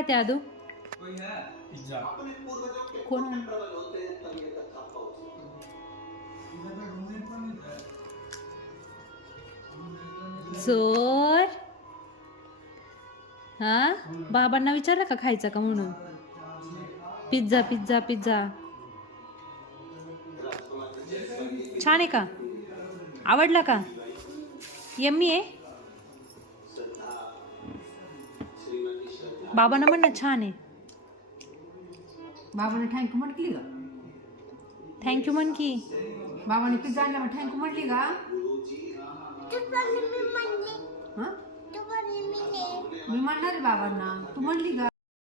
काय ते आदू पिझ्झा. कोण चोर हा बाबांना विचारलं का खायचं का म्हणून पिझ्झा पिझ्झा पिझ्झा छान आहे का आवडला का यम्मी आहे बाबांना म्हण ना छान आहे बाबाने थँक्यू म्हटली का थँक्यू म्हण की बाबाने पिझ्झा आणला मग थँक्यू म्हटली का हा मी म्हणणार आहे बाबांना तू म्हणली का